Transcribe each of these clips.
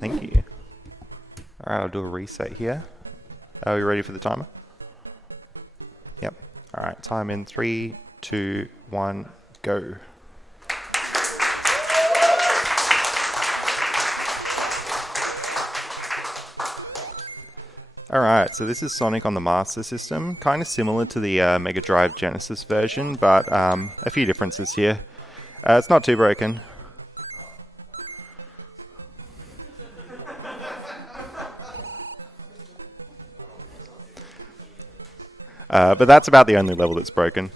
Thank you. Alright, I'll do a reset here. Are you ready for the timer? Yep. Alright, time in 3, 2, 1, go. Alright, so this is Sonic on the Master System, kind of similar to the Mega Drive Genesis version, but a few differences here. It's not too broken. But that's about the only level that's broken.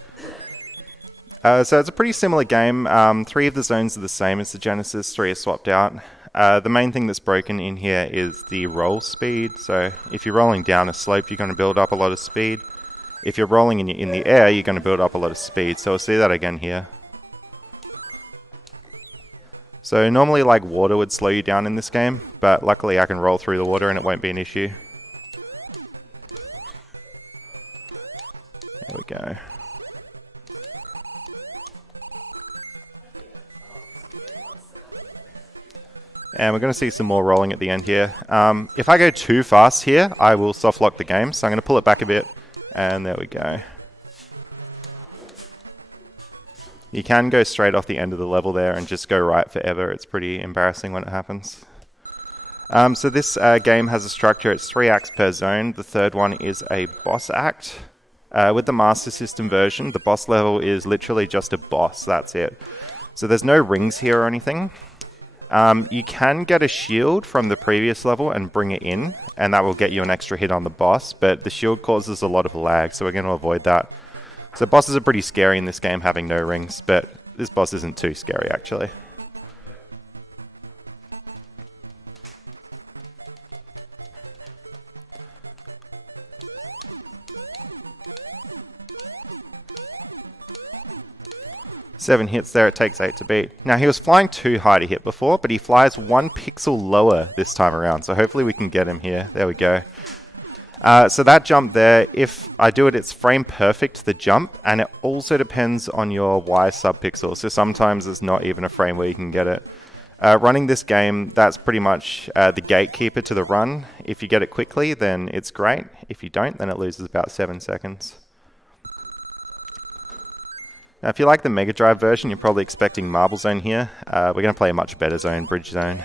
So it's a pretty similar game. 3 of the zones are the same as the Genesis, 3 are swapped out. The main thing that's broken in here is the roll speed. So if you're rolling down a slope, you're going to build up a lot of speed. If you're rolling in the air, you're going to build up a lot of speed. So we'll see that again here. So normally like water would slow you down in this game, but luckily I can roll through the water and it won't be an issue. There we go. And we're going to see some more rolling at the end here. If I go too fast here, I will soft lock the game. So I'm going to pull it back a bit. And there we go. You can go straight off the end of the level there and just go right forever. It's pretty embarrassing when it happens. So this game has a structure. It's 3 acts per zone. The third one is a boss act. With the Master System version, the boss level is literally just a boss. That's it. So there's no rings here or anything. You can get a shield from the previous level and bring it in, and that will get you an extra hit on the boss, but the shield causes a lot of lag, so we're going to avoid that. So bosses are pretty scary in this game having no rings, but this boss isn't too scary actually. Seven hits there, it takes 8 to beat. Now he was flying too high to hit before, but he flies 1 pixel lower this time around, so hopefully we can get him here. There we go. So that jump there, if I do it, it's frame perfect, the jump, and it also depends on your Y subpixel, so sometimes there's not even a frame where you can get it. Running this game, that's pretty much the gatekeeper to the run. If you get it quickly, then it's great. If you don't, then it loses about 7 seconds. Now, if you like the Mega Drive version, you're probably expecting Marble Zone here. We're going to play a much better zone, Bridge Zone.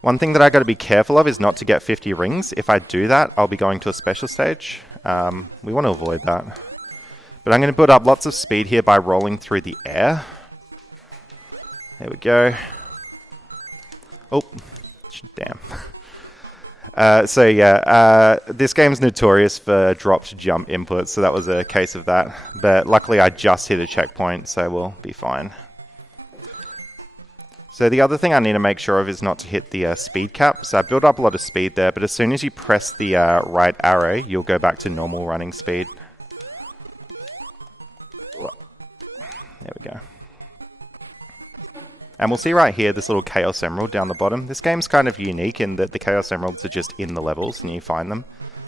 One thing that I got to be careful of is not to get 50 rings. If I do that, I'll be going to a special stage. We want to avoid that. But I'm going to build up lots of speed here by rolling through the air. There we go. Oh, damn. So yeah, this game's notorious for dropped jump inputs, so that was a case of that. But luckily I just hit a checkpoint, so we'll be fine. So the other thing I need to make sure of is not to hit the speed cap. So I built up a lot of speed there, but as soon as you press the right arrow, you'll go back to normal running speed. There we go. And we'll see right here this little Chaos Emerald down the bottom. This game's kind of unique in that the Chaos Emeralds are just in the levels and you find them,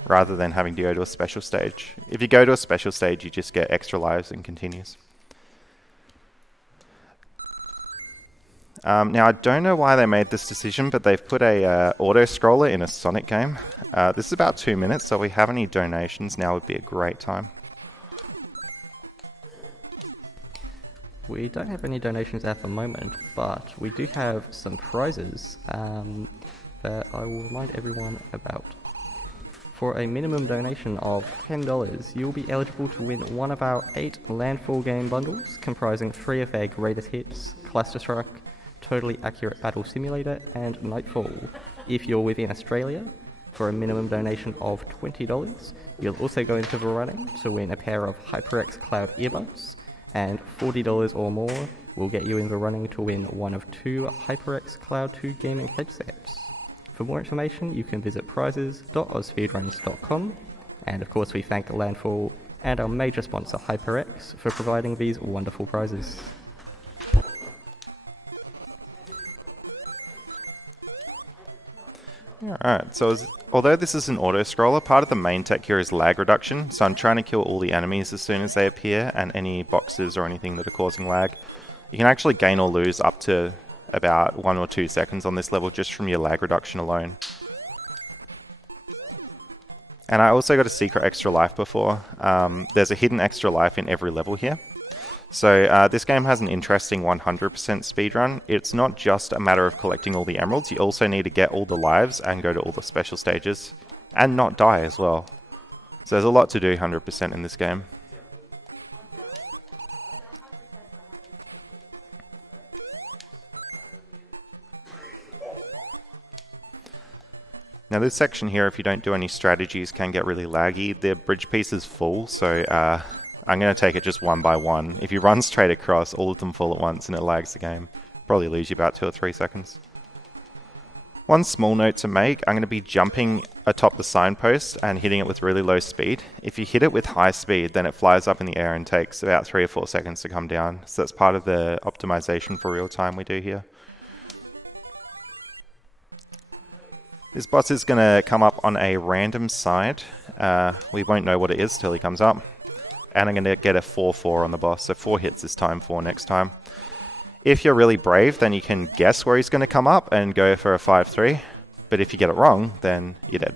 rather than having to go to a special stage. If you go to a special stage, you just get extra lives and continues. Now I don't know why they made this decision, but they've put a auto-scroller in a Sonic game. This is about 2 minutes, so if we have any donations, now would be a great time. We don't have any donations at the moment, but we do have some prizes that I will remind everyone about. For a minimum donation of $10, you'll be eligible to win one of our 8 Landfall game bundles, comprising 3 of their greatest hits, Cluster Truck, Totally Accurate Battle Simulator, and Nightfall. If you're within Australia, for a minimum donation of $20, you'll also go into the running to win a pair of HyperX Cloud earbuds, and $40 or more will get you in the running to win one of 2 HyperX Cloud 2 gaming headsets. For more information, you can visit prizes.ausspeedruns.com, and of course we thank Landfall and our major sponsor HyperX for providing these wonderful prizes. Alright, so although this is an auto-scroller, part of the main tech here is lag reduction, so I'm trying to kill all the enemies as soon as they appear, and any boxes or anything that are causing lag. You can actually gain or lose up to about 1 or 2 seconds on this level just from your lag reduction alone. And I also got a secret extra life before. There's a hidden extra life in every level here. So this game has an interesting 100% speedrun. It's not just a matter of collecting all the emeralds, you also need to get all the lives and go to all the special stages. And not die as well. So there's a lot to do 100% in this game. Now this section here, if you don't do any strategies, can get really laggy. The bridge piece is full, so I'm going to take it just one by one. If you run straight across, all of them fall at once and it lags the game. Probably lose you about 2 or 3 seconds. One small note to make, I'm going to be jumping atop the signpost and hitting it with really low speed. If you hit it with high speed, then it flies up in the air and takes about 3 or 4 seconds to come down. So that's part of the optimization for real time we do here. This boss is going to come up on a random side. We won't know what it is till he comes up. And I'm going to get a 4-4 on the boss, so 4 hits this time, 4 next time. If you're really brave, then you can guess where he's going to come up and go for a 5-3. But if you get it wrong, then you're dead.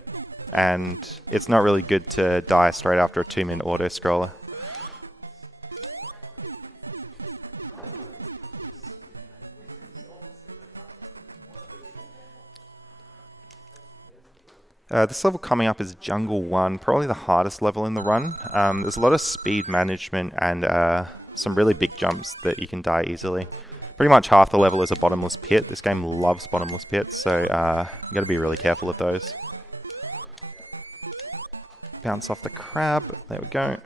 And it's not really good to die straight after a 2-minute auto-scroller. This level coming up is Jungle 1, probably the hardest level in the run. There's a lot of speed management and some really big jumps that you can die easily. Pretty much half the level is a bottomless pit. This game loves bottomless pits, so you got to be really careful of those. Bounce off the crab, there we go.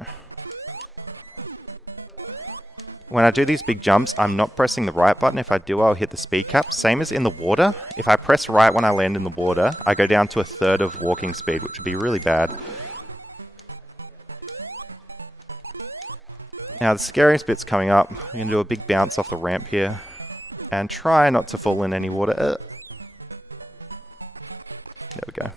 When I do these big jumps, I'm not pressing the right button. If I do, I'll hit the speed cap. Same as in the water. If I press right when I land in the water, I go down to a third of walking speed, which would be really bad. Now the scariest bit's coming up. I'm going to do a big bounce off the ramp here. And try not to fall in any water. There we go.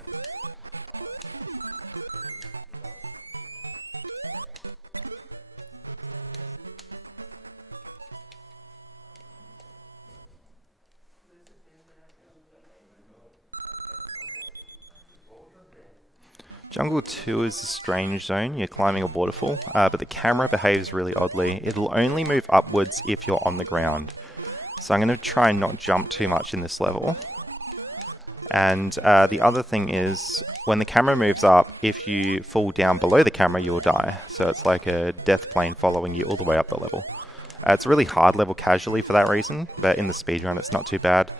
Jungle 2 is a strange zone. You're climbing a waterfall, but the camera behaves really oddly. It'll only move upwards if you're on the ground. So I'm going to try and not jump too much in this level. And the other thing is, when the camera moves up, if you fall down below the camera, you'll die. So it's like a death plane following you all the way up the level. It's a really hard level casually for that reason, but in the speedrun it's not too bad.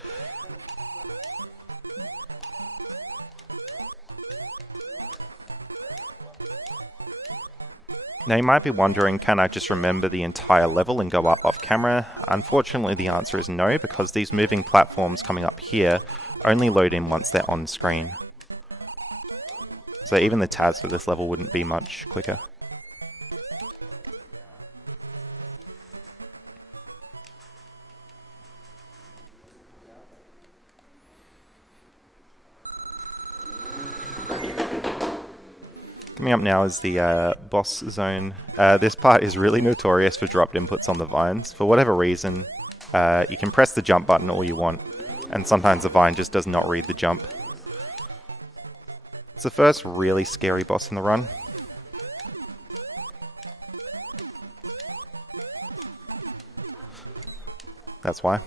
Now you might be wondering, can I just remember the entire level and go up off camera? Unfortunately the answer is no, because these moving platforms coming up here only load in once they're on screen. So even the tabs for this level wouldn't be much quicker. Coming up now is the boss zone. This part is really notorious for dropped inputs on the vines. For whatever reason, you can press the jump button all you want, and sometimes the vine just does not read the jump. It's the first really scary boss in the run. That's why.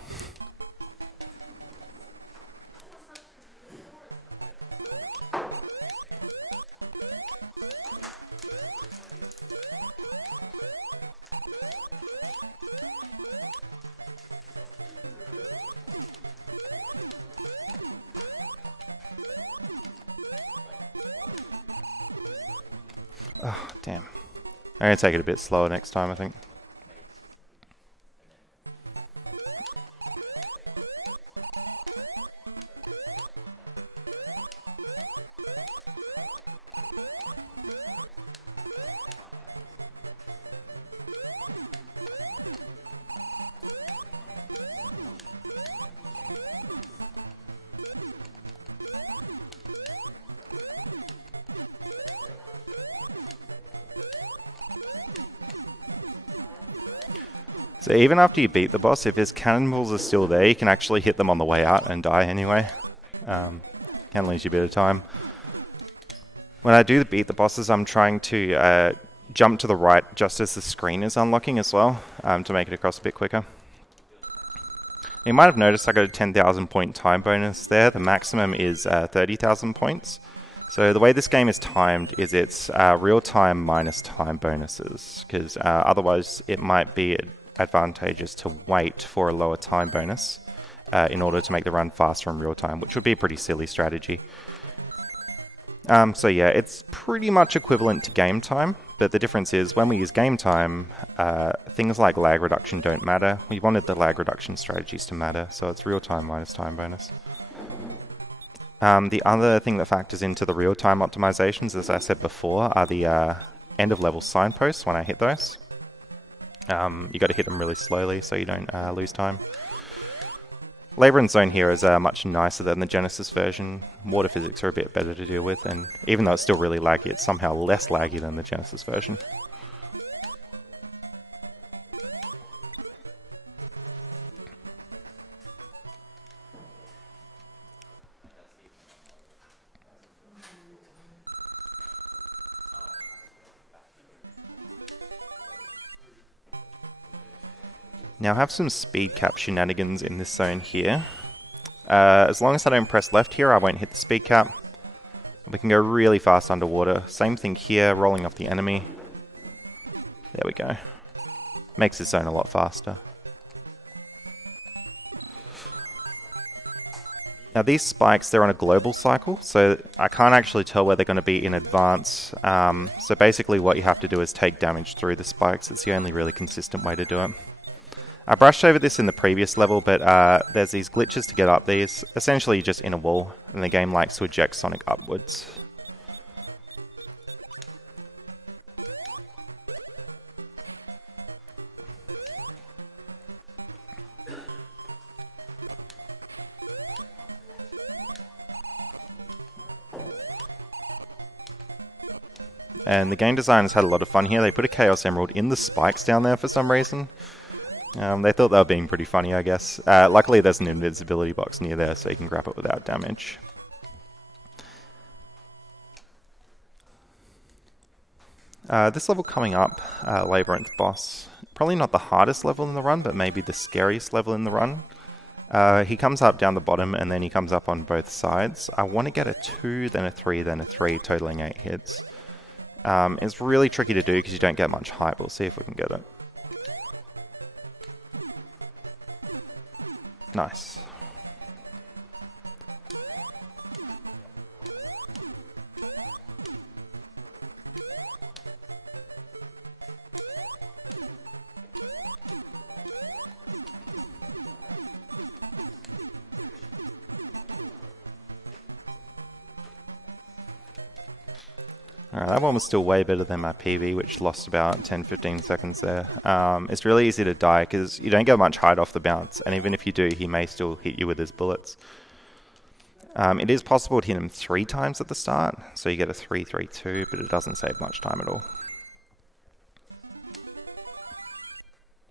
Oh, damn. I'm going to take it a bit slower next time, I think. So even after you beat the boss, if his cannonballs are still there, you can actually hit them on the way out and die anyway. Can lose you a bit of time. When I do beat the bosses, I'm trying to jump to the right just as the screen is unlocking as well, to make it across a bit quicker. You might have noticed I got a 10,000 point time bonus there. The maximum is 30,000 points. So the way this game is timed is it's real time minus time bonuses, because otherwise it might be advantageous to wait for a lower time bonus in order to make the run faster in real time, which would be a pretty silly strategy. So yeah, it's pretty much equivalent to game time, but the difference is when we use game time, things like lag reduction don't matter. We wanted the lag reduction strategies to matter, so it's real time minus time bonus. The other thing that factors into the real time optimizations, as I said before, are the end of level signposts when I hit those. You got to hit them really slowly so you don't lose time. Labyrinth Zone here is much nicer than the Genesis version. Water physics are a bit better to deal with, and even though it's still really laggy, it's somehow less laggy than the Genesis version. Now I have some speed cap shenanigans in this zone here. As long as I don't press left here, I won't hit the speed cap. We can go really fast underwater. Same thing here, rolling off the enemy. There we go. Makes this zone a lot faster. Now these spikes, they're on a global cycle, so I can't actually tell where they're going to be in advance. So basically what you have to do is take damage through the spikes. It's the only really consistent way to do it. I brushed over this in the previous level, but there's these glitches to get up these. Essentially, you're just in a wall, and the game likes to eject Sonic upwards. And the game designers had a lot of fun here. They put a Chaos Emerald in the spikes down there for some reason. They thought they were being pretty funny, I guess. Luckily there's an invisibility box near there so you can grab it without damage. This level coming up, Labyrinth Boss. Probably not the hardest level in the run, but maybe the scariest level in the run. He comes up down the bottom and then he comes up on both sides. I want to get a 2, then a 3, then a 3, totaling 8 hits. It's really tricky to do because you don't get much height. We'll see if we can get it. Nice. Alright, that one was still way better than my PV, which lost about 10-15 seconds there. It's really easy to die because you don't get much height off the bounce, and even if you do, he may still hit you with his bullets. It is possible to hit him 3 times at the start, so you get a 3-3-2, but it doesn't save much time at all.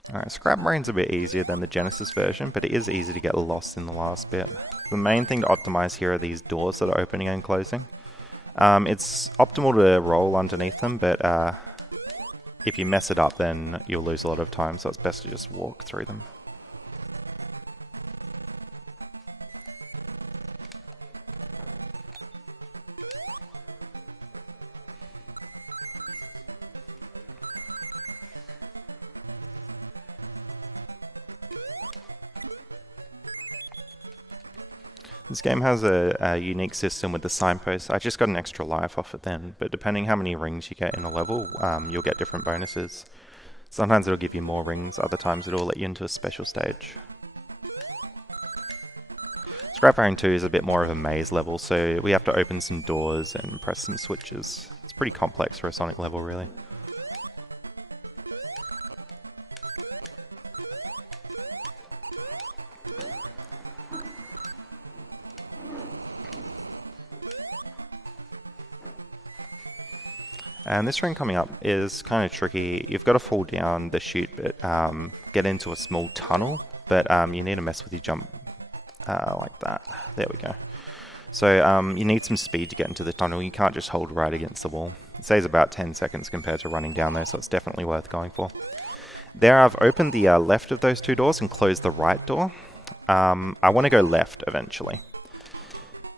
Alright, Scrap Marine's a bit easier than the Genesis version, but it is easy to get lost in the last bit. The main thing to optimize here are these doors that are opening and closing. It's optimal to roll underneath them, but if you mess it up then you'll lose a lot of time, so it's best to just walk through them. This game has a unique system with the signposts. I just got an extra life off it then, but depending how many rings you get in a level, you'll get different bonuses. Sometimes it'll give you more rings, other times it'll let you into a special stage. Scrap Iron 2 is a bit more of a maze level, so we have to open some doors and press some switches. It's pretty complex for a Sonic level, really. And this ring coming up is kind of tricky. You've got to fall down the chute, but get into a small tunnel, but you need to mess with your jump like that. There we go. So you need some speed to get into the tunnel. You can't just hold right against the wall. It saves about 10 seconds compared to running down there, so it's definitely worth going for. There I've opened the left of those two doors and closed the right door. I want to go left eventually.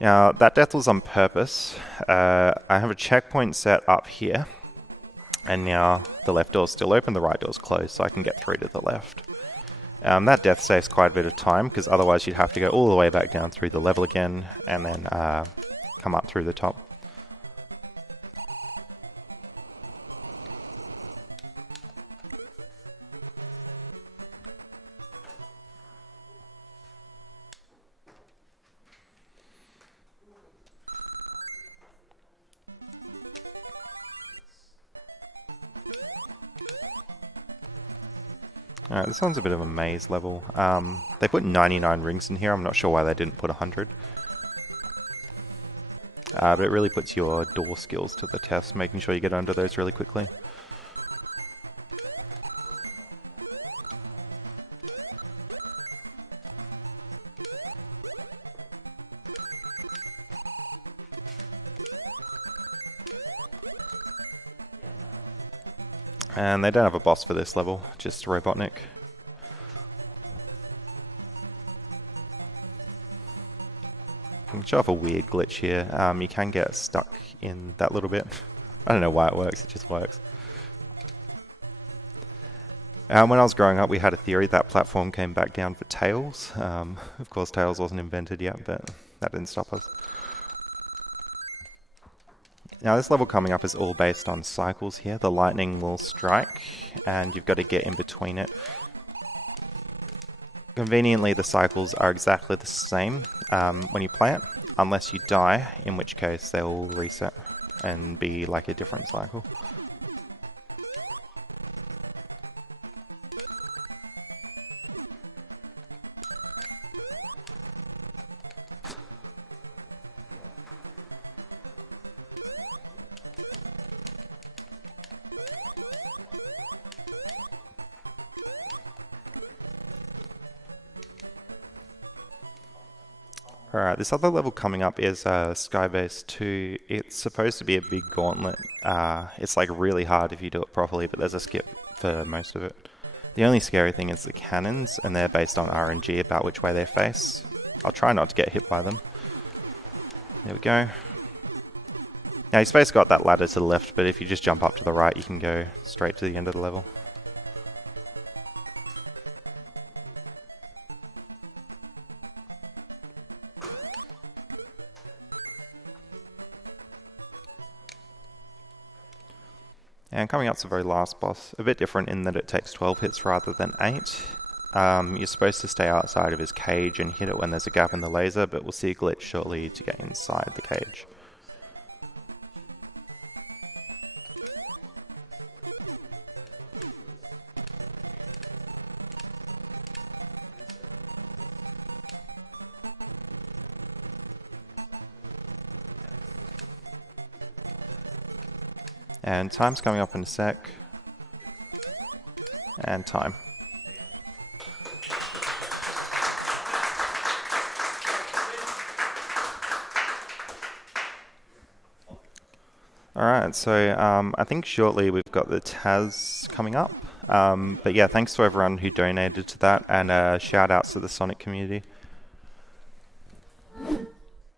Now that death was on purpose. I have a checkpoint set up here, and now the left door's still open, the right door's closed, so I can get through to the left. That death saves quite a bit of time, because otherwise you'd have to go all the way back down through the level again, and then come up through the top. Alright, this one's a bit of a maze level. They put 99 rings in here, I'm not sure why they didn't put 100. But it really puts your door skills to the test, making sure you get under those really quickly. And they don't have a boss for this level, just Robotnik. I'm show off a weird glitch here. You can get stuck in that little bit. I don't know why it works, it just works. When I was growing up, we had a theory that platform came back down for Tails. Of course, Tails wasn't invented yet, but that didn't stop us. Now this level coming up is all based on cycles here. The lightning will strike, and you've got to get in between it. Conveniently, the cycles are exactly the same when you play it, unless you die, in which case they will reset and be like a different cycle. Alright, this other level coming up is Skybase 2. It's supposed to be a big gauntlet. It's like really hard if you do it properly, but there's a skip for most of it. The only scary thing is the cannons, and they're based on RNG about which way they face. I'll try not to get hit by them. There we go. Now you've basically got that ladder to the left, but if you just jump up to the right, you can go straight to the end of the level. And coming up to the very last boss, a bit different in that it takes 12 hits rather than 8. You're supposed to stay outside of his cage and hit it when there's a gap in the laser, but we'll see a glitch shortly to get inside the cage. And time's coming up in a sec. And time. Alright, so I think shortly we've got the Taz coming up. But yeah, thanks to everyone who donated to that, and shout outs to the Sonic community.